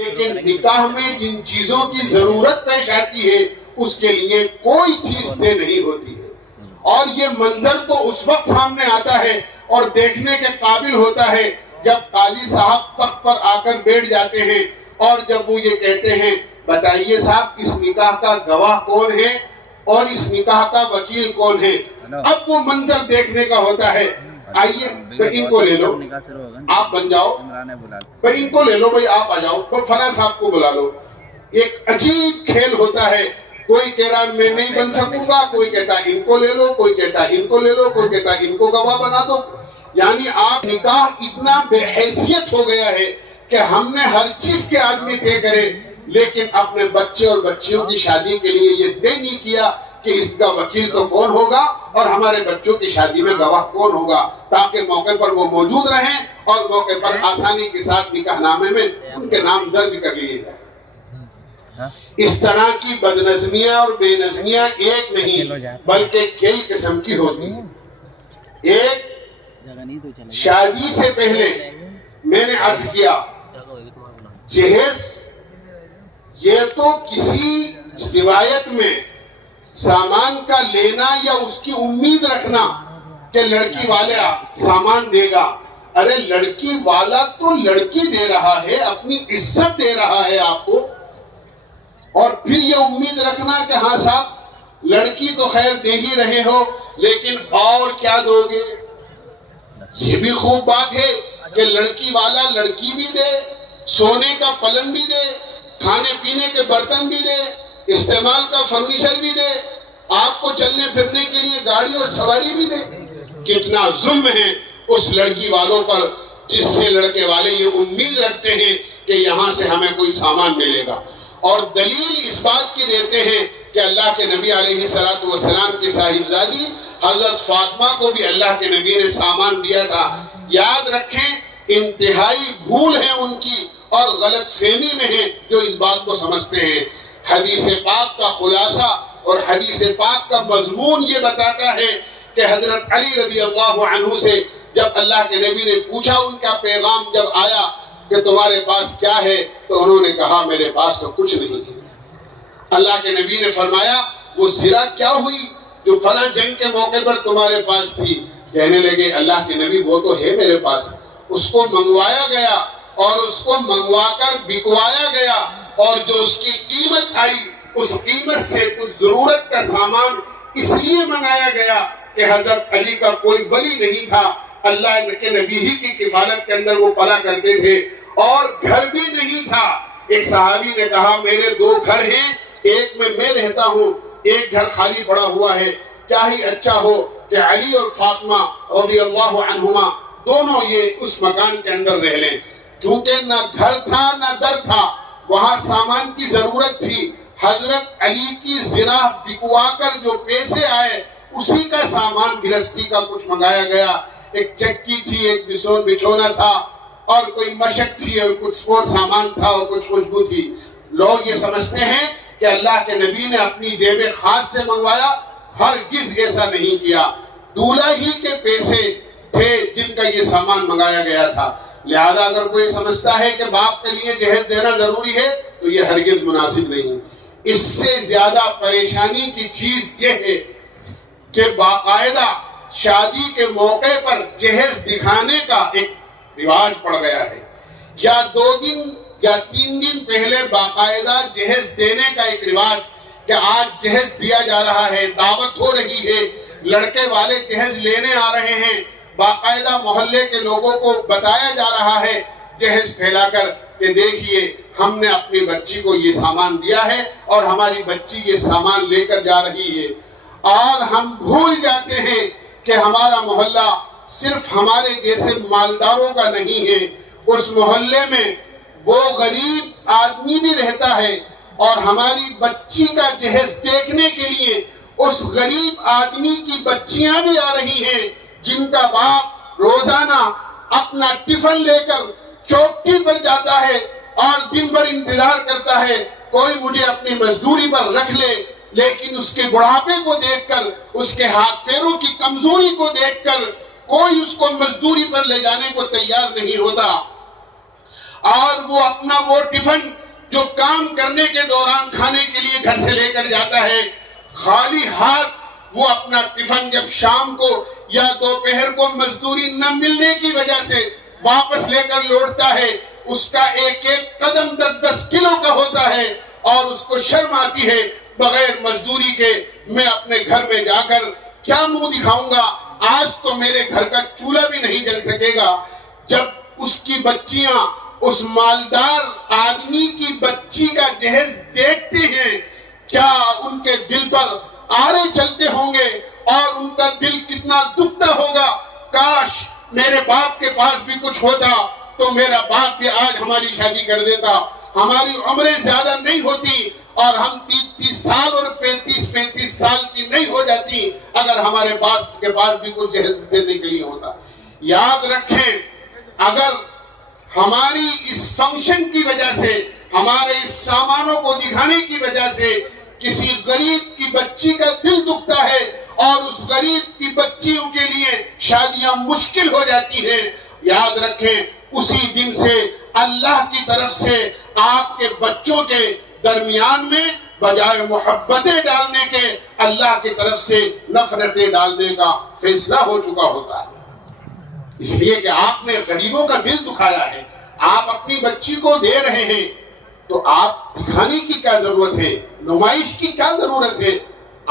لیکن نکاح میں جن چیزوں کی ضرورت پیش آتی ہے اس کے لیے کوئی چیز طے نہیں ہوتی ہے، اور یہ منظر تو اس وقت سامنے آتا ہے اور دیکھنے کے قابل ہوتا ہے جب قاضی صاحب تخت پر آ کر بیٹھ جاتے ہیں اور جب وہ یہ کہتے ہیں بتائیے صاحب اس نکاح کا گواہ کون ہے اور اس نکاح کا وکیل کون ہے، اب وہ منظر دیکھنے کا ہوتا ہے۔ آئیے ان کو لے لو، آپ بن جاؤ، ان کو لے لو بھائی، آپ آ جاؤ، فلاں صاحب کو بلا لو۔ ایک عجیب کھیل ہوتا ہے، کوئی کہہ رہا میں نہیں بن سکوں گا، کوئی کہتا ان کو لے لو، کوئی کہتا ان کو لے لو، کوئی کہتا ان کو گواہ بنا دو۔ یعنی آپ نکاح اتنا بے حیثیت ہو گیا ہے کہ ہم نے ہر چیز کے آدمی طے کرے، لیکن اپنے بچے اور بچیوں کی شادی کے لیے یہ طے نہیں کیا کہ اس کا وکیل تو کون ہوگا اور ہمارے بچوں کی شادی میں گواہ کون ہوگا، تاکہ موقع پر وہ موجود رہیں اور موقع پر آسانی کے ساتھ نکاح نامے میں ان کے نام درج کر لیے جائیں۔ اس طرح کی بدنظمیاں اور بے نظمیاں ایک نہیں بلکہ کئی قسم کی ہوتی ہیں۔ ایک شادی سے پہلے میں نے عرض کیا جہیز، یہ تو کسی روایت میں سامان کا لینا یا اس کی امید رکھنا کہ لڑکی والا سامان دے گا، ارے لڑکی والا تو لڑکی دے رہا ہے، اپنی عزت دے رہا ہے آپ کو، اور پھر یہ امید رکھنا کہ ہاں صاحب لڑکی تو خیر دے ہی رہے ہو لیکن اور کیا دو گے۔ یہ بھی خوب بات ہے کہ لڑکی والا لڑکی بھی دے، سونے کا پلنگ بھی دے، کھانے پینے کے برتن بھی دے، استعمال کا فرنیچر بھی دے، آپ کو چلنے پھرنے کے لیے گاڑی اور سواری بھی دے۔ کتنا ظلم ہے اس لڑکی والوں پر جس سے لڑکے والے یہ امید رکھتے ہیں کہ یہاں سے ہمیں کوئی سامان ملے گا۔ اور دلیل اس بات کی دیتے ہیں کہ اللہ کے نبی علیہ السلام کی صاحبزادی حضرت فاطمہ کو بھی اللہ کے نبی نے سامان دیا تھا۔ یاد رکھیں انتہائی بھول ہے ان کی اور غلط فہمی میں ہے جو اس بات کو سمجھتے ہیں۔ حدیث پاک کا خلاصہ اور حدیث پاک کا مضمون یہ بتاتا ہے کہ حضرت علی رضی اللہ عنہ سے جب اللہ کے نبی نے پوچھا، ان کا پیغام جب آیا کہ تمہارے پاس کیا ہے، تو انہوں نے کہا میرے پاس تو کچھ نہیں ہے۔ اللہ کے نبی نے فرمایا وہ زرہ کیا ہوئی جو فلاں جنگ کے موقع پر تمہارے پاس تھی؟ کہنے لگے اللہ کے نبی وہ تو ہے میرے پاس۔ اس کو منگوایا گیا اور اس کو منگوا کر بکوایا گیا، اور جو اس کی قیمت آئی اس قیمت سے کچھ ضرورت کا سامان اس لیے منگایا گیا کہ حضرت علی کا کوئی ولی نہیں تھا، اللہ کے نبی ہی کی کفالت کے اندر وہ پلا کرتے تھے، اور گھر بھی نہیں تھا۔ ایک صحابی نے کہا میرے دو گھر ہیں، ایک میں رہتا ہوں، ایک گھر خالی پڑا ہوا ہے، کیا ہی اچھا ہو کہ علی اور فاطمہ رضی اللہ عنہما دونوں یہ اس مکان کے اندر رہ لیں۔ چونکہ نہ گھر تھا نہ در تھا، وہاں سامان کی ضرورت تھی، حضرت علی کی زرہ بکوا کر جو پیسے آئے اسی کا سامان گرہستی کا کچھ منگایا گیا۔ ایک چکی تھی، ایک بچھونا تھا، اور کوئی مشک تھی، اور کچھ اور سامان تھا، اور کچھ خوشبو تھی۔ لوگ یہ سمجھتے ہیں کہ اللہ کے نبی نے اپنی جیب خاص سے منگوایا، ہرگز ایسا نہیں کیا۔ دولہا ہی کے پیسے تھے جن کا یہ سامان منگایا گیا تھا۔ لہذا اگر کوئی سمجھتا ہے کہ باپ کے لیے جہیز دینا ضروری ہے تو یہ ہرگز مناسب نہیں۔ اس سے زیادہ پریشانی کی چیز یہ ہے کہ باقاعدہ شادی کے موقع پر جہیز دکھانے کا ایک رواج پڑ گیا ہے، یا 2 دن یا 3 دن پہلے باقاعدہ جہیز دینے کا ایک رواج کہ آج جہیز دیا جا رہا ہے، دعوت ہو رہی ہے، لڑکے والے جہیز لینے آ رہے ہیں، باقاعدہ محلے کے لوگوں کو بتایا جا رہا ہے جہیز پھیلا کر کہ دیکھیے ہم نے اپنی بچی کو یہ سامان دیا ہے اور ہماری بچی یہ سامان لے کر جا رہی ہے۔ اور ہم بھول جاتے ہیں کہ ہمارا محلہ صرف ہمارے جیسے مالداروں کا نہیں ہے، اس محلے میں وہ غریب آدمی بھی رہتا ہے، اور ہماری بچی کا جہیز دیکھنے کے لیے اس غریب آدمی کی بچیاں بھی آ رہی ہیں جن کا باپ روزانہ اپنا ٹفن لے کر چوکی پر جاتا ہے اور دن بھر انتظار کرتا ہے کوئی مجھے اپنی مزدوری پر رکھ لے، لیکن اس کے بڑھاپے کو دیکھ کر، اس کے ہاتھ پیروں کی کمزوری کو دیکھ کر کوئی اس کو مزدوری پر لے جانے کو تیار نہیں ہوتا۔ اور وہ اپنا وہ ٹفن جو کام کرنے کے دوران کھانے کے لیے گھر سے لے کر جاتا ہے، خالی ہاتھ وہ اپنا ٹفن جب شام کو یا دوپہر کو مزدوری نہ ملنے کی وجہ سے واپس لے کر لوٹتا ہے، اس کا ایک ایک قدم 10 کلو کا ہوتا ہے، اور اس کو شرم آتی ہے بغیر مزدوری کے میں اپنے گھر میں جا کر کیا منہ دکھاؤں گا، آج تو میرے گھر کا چولہا بھی نہیں جل سکے گا۔ جب اس کی بچیاں اس مالدار آدمی کی بچی کا جہیز دیکھتے ہیں، کیا ان کے دل پر آرے چلتے ہوں گے اور ان کا دل کتنا دکھتا ہوگا، کاش میرے باپ کے پاس بھی کچھ ہوتا تو میرا باپ بھی آج ہماری شادی کر دیتا، ہماری عمریں زیادہ نہیں ہوتی اور ہم 30 سال اور 35 سال کی نہیں ہو جاتی اگر ہمارے باپ کے پاس بھی کچھ جہیز دینے کے لیے ہوتا۔ یاد رکھیں، اگر ہماری اس فنکشن کی وجہ سے، ہمارے اس سامانوں کو دکھانے کی وجہ سے کسی غریب کی بچی کا دل دکھتا ہے اور اس غریب کی بچیوں کے لیے شادیاں مشکل ہو جاتی ہیں، یاد رکھیں اسی دن سے اللہ کی طرف سے آپ کے بچوں کے درمیان میں بجائے محبتیں ڈالنے کے اللہ کی طرف سے نفرتیں ڈالنے کا فیصلہ ہو چکا ہوتا ہے۔ اس لیے کہ آپ نے غریبوں کا دل دکھایا ہے، آپ اپنی بچی کو دے رہے ہیں تو آپ دکھانے کی کیا ضرورت ہے، نمائش کی کیا ضرورت ہے؟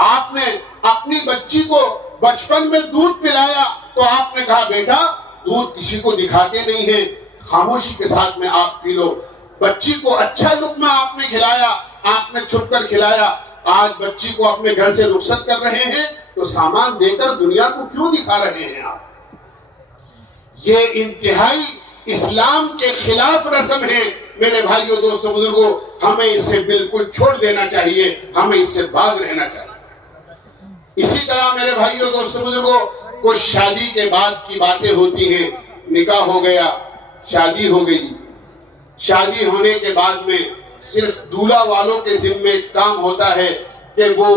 آپ نے اپنی بچی کو بچپن میں دودھ پلایا تو آپ نے کہا بیٹا دودھ کسی کو دکھاتے نہیں ہے، خاموشی کے ساتھ میں آپ پی لو۔ بچی کو اچھا لقمہ آپ نے کھلایا، آپ نے چھپ کر کھلایا۔ آج بچی کو اپنے گھر سے رخصت کر رہے ہیں تو سامان دے کر دنیا کو کیوں دکھا رہے ہیں آپ؟ یہ انتہائی اسلام کے خلاف رسم ہے میرے بھائیوں، دوستوں، بزرگوں، ہمیں اسے بالکل چھوڑ دینا چاہیے، ہمیں اس سے باز رہنا چاہیے۔ اسی طرح میرے بھائیوں، دوستوں، بزرگوں، کچھ شادی کے بعد کی باتیں ہوتی ہیں، نکاح ہو گیا، شادی ہو گئی، شادی ہونے کے بعد میں صرف دولہا والوں کے ذمے کام ہوتا ہے کہ وہ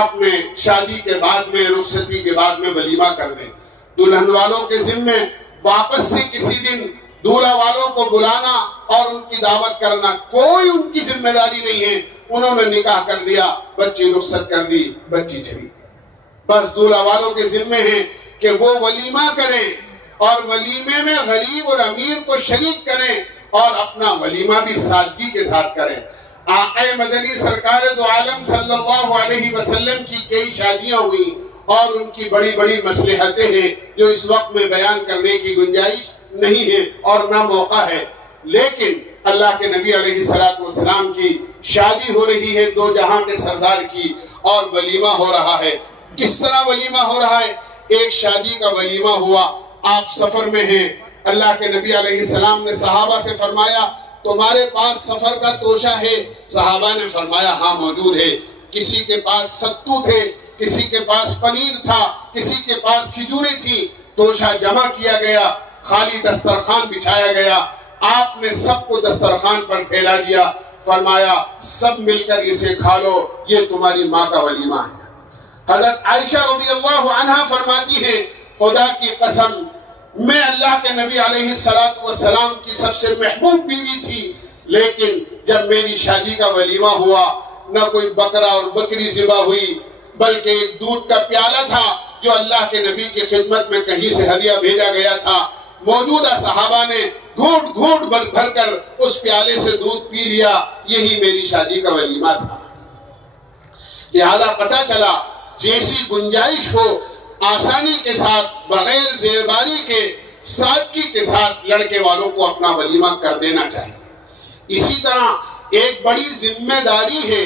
اپنے شادی کے بعد میں، رخصتی کے بعد میں ولیمہ کر دیں۔ دلہن والوں کے ذمے واپس سے کسی دن دولہا والوں کو بلانا اور ان کی دعوت کرنا، کوئی ان کی ذمہ داری نہیں ہے۔ انہوں نے نکاح کر دیا، بچی رخصت کر دی، بچی چلی، بس دولہا والوں کے ذمے ہیں کہ وہ ولیمہ کریں اور ولیمے میں غریب اور امیر کو شریک کریں اور اپنا ولیمہ بھی سادگی کے ساتھ کریں۔ آقا مدنی سرکار دو عالم صلی اللہ علیہ وسلم کی کئی شادیاں ہوئی اور ان کی بڑی بڑی مصلحتیں ہیں جو اس وقت میں بیان کرنے کی گنجائش نہیں ہے اور نہ موقع ہے، لیکن اللہ کے نبی علیہ السلام کی شادی ہو رہی ہے دو جہاں کے سردار کی، اور ولیمہ ہو رہا ہے۔ کس طرح ولیمہ ہو رہا ہے؟ ایک شادی کا ولیمہ ہوا، آپ سفر میں ہیں، اللہ کے نبی علیہ السلام نے صحابہ سے فرمایا تمہارے پاس سفر کا توشہ ہے؟ صحابہ نے فرمایا ہاں موجود ہے۔ کسی کے پاس ستو تھے، کسی کے پاس پنیر تھا، کسی کے پاس کھجوریں تھی، توشہ جمع کیا گیا، خالی دسترخوان بچھایا گیا، آپ نے سب کو دسترخوان پر پھیلا دیا، فرمایا سب مل کر اسے کھا لو، یہ تمہاری ماں کا ولیمہ ہے۔ حضرت عائشہ رضی اللہ عنہا فرماتی ہے خدا کی قسم میں اللہ کے نبی علیہ السلام کی سب سے محبوب بیوی تھی، لیکن جب میری شادی کا ولیمہ ہوا نہ کوئی بکرا اور بکری ذبح ہوئی، بلکہ ایک دودھ کا پیالہ تھا جو اللہ کے نبی کی خدمت میں کہیں سے ہدیہ بھیجا گیا تھا۔ موجودہ صحابہ نے گھونٹ گھونٹ بھر کر اس پیالے سے دودھ پی لیا، یہی میری شادی کا ولیمہ تھا۔ لہذا پتہ چلا جیسی گنجائش ہو آسانی کے ساتھ، بغیر زیرباری کے، سادگی کے ساتھ لڑکے والوں کو اپنا ولیمہ کر دینا چاہیے۔ اسی طرح ایک بڑی ذمہ داری ہے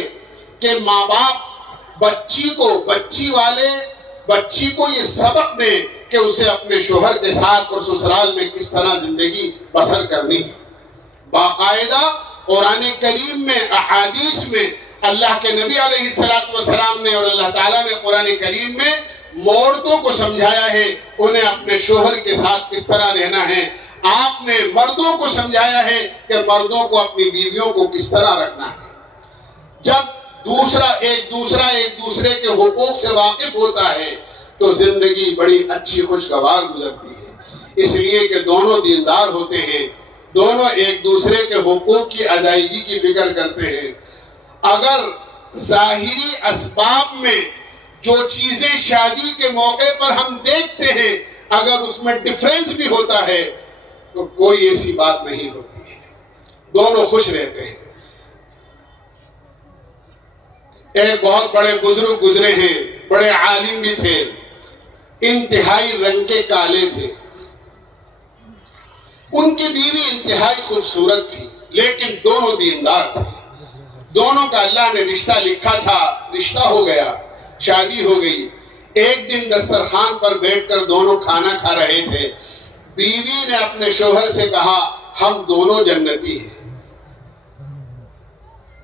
کہ ماں باپ بچی کو یہ سبق دیں کہ اسے اپنے شوہر کے ساتھ اور سسرال میں کس طرح زندگی بسر کرنی ہے۔ باقاعدہ قرآن کریم میں، احادیث میں اللہ کے نبی علیہ السلام نے اور اللہ تعالیٰ نے قرآن کریم میں عورتوں کو سمجھایا ہے انہیں اپنے شوہر کے ساتھ کس طرح رہنا ہے۔ آپ نے مردوں کو سمجھایا ہے کہ مردوں کو اپنی بیویوں کو کس طرح رکھنا ہے۔ جب ایک دوسرے کے حقوق سے واقف ہوتا ہے تو زندگی بڑی اچھی خوشگوار گزرتی ہے، اس لیے کہ دونوں دیندار ہوتے ہیں، دونوں ایک دوسرے کے حقوق کی ادائیگی کی فکر کرتے ہیں. اگر ظاہری اسباب میں جو چیزیں شادی کے موقع پر ہم دیکھتے ہیں اگر اس میں ڈفرینس بھی ہوتا ہے تو کوئی ایسی بات نہیں ہوتی ہے, دونوں خوش رہتے ہیں. ایک بہت بڑے بزرگ گزرے ہیں, بڑے عالم بھی تھے, انتہائی رنگ کے کالے تھے. ان کی بیوی انتہائی خوبصورت تھی لیکن دونوں دیندار تھے. دونوں کا اللہ نے رشتہ لکھا تھا, رشتہ ہو گیا, شادی ہو گئی. ایک دن دسترخوان پر بیٹھ کر دونوں کھانا کھا رہے تھے. بیوی نے اپنے شوہر سے کہا ہم دونوں جنتی ہیں.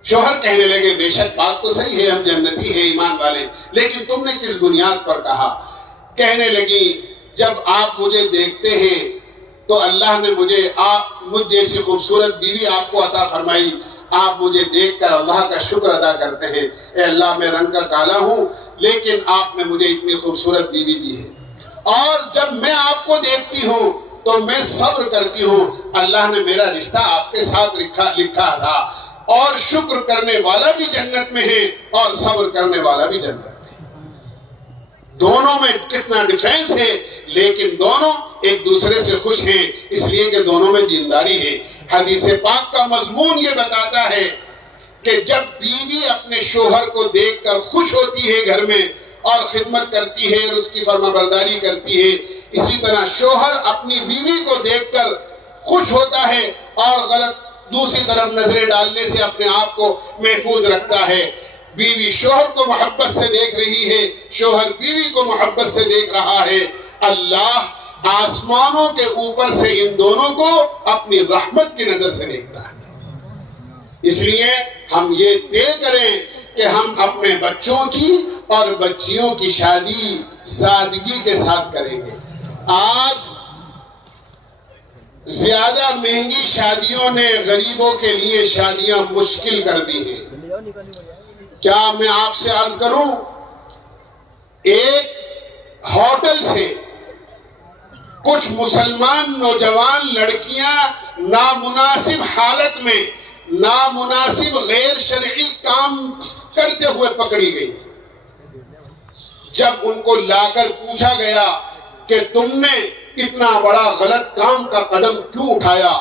شوہر کہنے لگے بے شک بات تو صحیح ہے, ہم جنتی ہیں, ایمان والے, لیکن تم نے کس بنیاد پر کہا؟ کہنے لگی جب آپ مجھے دیکھتے ہیں تو اللہ نے مجھ جیسی خوبصورت بیوی آپ کو عطا فرمائی. آپ مجھے دیکھ کر اللہ کا شکر ادا کرتے ہیں, اے اللہ میں رنگ کا کالا ہوں لیکن آپ نے مجھے اتنی خوبصورت بیوی دی ہے. اور جب میں آپ کو دیکھتی ہوں تو میں صبر کرتی ہوں, اللہ نے میرا رشتہ آپ کے ساتھ لکھا تھا. اور شکر کرنے والا بھی جنت میں ہے اور صبر کرنے والا بھی جنت میں ہے. دونوں میں کتنا ڈیفرنس ہے لیکن دونوں ایک دوسرے سے خوش ہیں اس لیے کہ دونوں میں دینداری ہے. حدیث پاک کا مضمون یہ بتاتا ہے کہ جب بیوی اپنے شوہر کو دیکھ کر خوش ہوتی ہے گھر میں اور خدمت کرتی ہے اور اس کی فرمانبرداری کرتی ہے, اسی طرح شوہر اپنی بیوی کو دیکھ کر خوش ہوتا ہے اور غلط دوسری طرف نظریں ڈالنے سے اپنے آپ کو محفوظ رکھتا ہے. بیوی شوہر کو محبت سے دیکھ رہی ہے, شوہر بیوی کو محبت سے دیکھ رہا ہے. اللہ آسمانوں کے اوپر سے ان دونوں کو اپنی رحمت کی نظر سے دیکھتا ہے. اس لیے ہم یہ طے کریں کہ ہم اپنے بچوں کی اور بچیوں کی شادی سادگی کے ساتھ کریں گے. آج زیادہ مہنگی شادیوں نے غریبوں کے لیے شادیاں مشکل کر دی ہیں. کیا میں آپ سے عرض کروں, ایک ہوٹل سے کچھ مسلمان نوجوان لڑکیاں نامناسب حالت میں نامناسب غیر شرعی کام کرتے ہوئے پکڑی گئی. جب ان کو لا کر پوچھا گیا کہ تم نے اتنا بڑا غلط کام کا قدم کیوں اٹھایا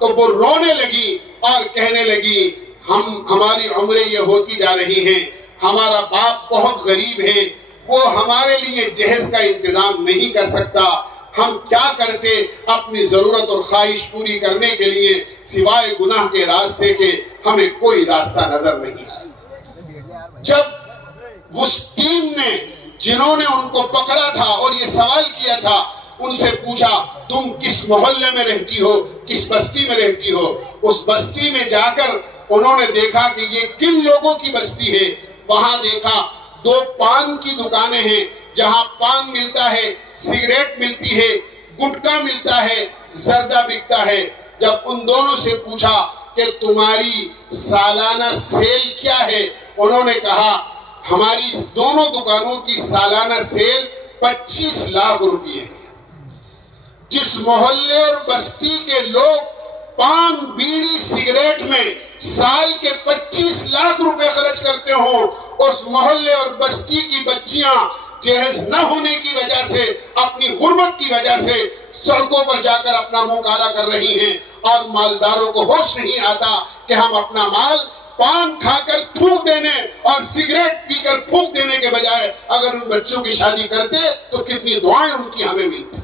تو وہ رونے لگی اور کہنے لگی ہماری عمریں یہ ہوتی جا رہی ہیں, ہمارا باپ بہت غریب ہے, وہ ہمارے لیے جہیز کا انتظام نہیں کر سکتا. ہم کیا کرتے اپنی ضرورت اور خواہش پوری کرنے کے لیے سوائے گناہ کے راستے کے ہمیں کوئی راستہ نظر نہیں آیا. جب اس ٹیم نے جنہوں نے ان کو پکڑا تھا اور یہ سوال کیا تھا ان سے پوچھا تم کس محلے میں رہتی ہو, کس بستی میں رہتی ہو, اس بستی میں جا کر انہوں نے دیکھا کہ یہ کن لوگوں کی بستی ہے. وہاں دیکھا 2 پان کی دکانیں ہیں جہاں پان ملتا ہے, سگریٹ ملتی ہے, گٹکا ملتا ہے, زردہ بکتا ہے. جب ان دونوں سے پوچھا کہ تمہاری سالانہ سیل کیا ہے, انہوں نے کہا ہماری دونوں دکانوں کی سالانہ سیل 25 لاکھ روپے ہے. جس محلے اور بستی کے لوگ پان بیڑی سگریٹ میں سال کے 25 لاکھ روپے خرچ کرتے ہوں, اس محلے اور بستی کی بچیاں جہیز نہ ہونے کی وجہ سے, اپنی غربت کی وجہ سے سڑکوں پر جا کر اپنا منہ کالا کر رہی ہیں اور مالداروں کو ہوش نہیں آتا کہ ہم اپنا مال پان کھا کر تھوک دینے اور سگریٹ پی کر پھونک دینے کے بجائے اگر ان بچوں کی شادی کرتے تو کتنی دعائیں ان کی ہمیں ملتی.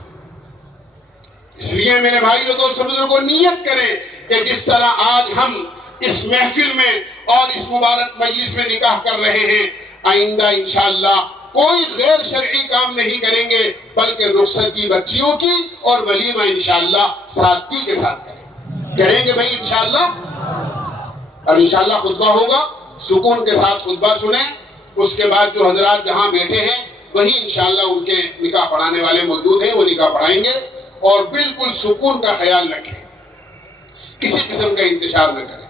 اس لیے میرے بھائیوں دوستوں بزرگوں نیت کریں کہ جس طرح آج ہم اس محفل میں اور اس مبارک مجلس میں نکاح کر رہے ہیں, آئندہ انشاءاللہ کوئی غیر شرعی کام نہیں کریں گے بلکہ رخصتی بچیوں کی اور ولیمہ انشاءاللہ سادگی کے ساتھ کریں گے بھائی انشاءاللہ. اور انشاءاللہ خطبہ ہوگا, سکون کے ساتھ خطبہ سنیں. اس کے بعد جو حضرات جہاں بیٹھے ہیں وہیں انشاءاللہ ان کے نکاح پڑھانے والے موجود ہیں, وہ نکاح پڑھائیں گے. اور بالکل سکون کا خیال رکھیں, کسی قسم کا انتشار نہ کریں.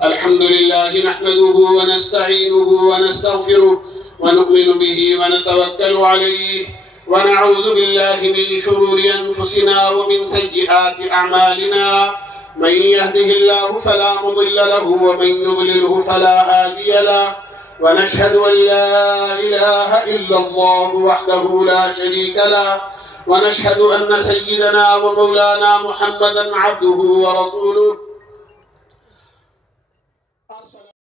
الحمدللہ نحمده ونستعینه ونستغفره ونؤمن به ونتوکل علیہ ونعوذ بالله من شرور أنفسنا ومن سيئات أعمالنا من يهده الله فلا مضل له ومن يضلله فلا هادي له ونشهد أن لا إله إلا الله وحده لا شريك له ونشهد أن سيدنا ومولانا محمدا عبده ورسوله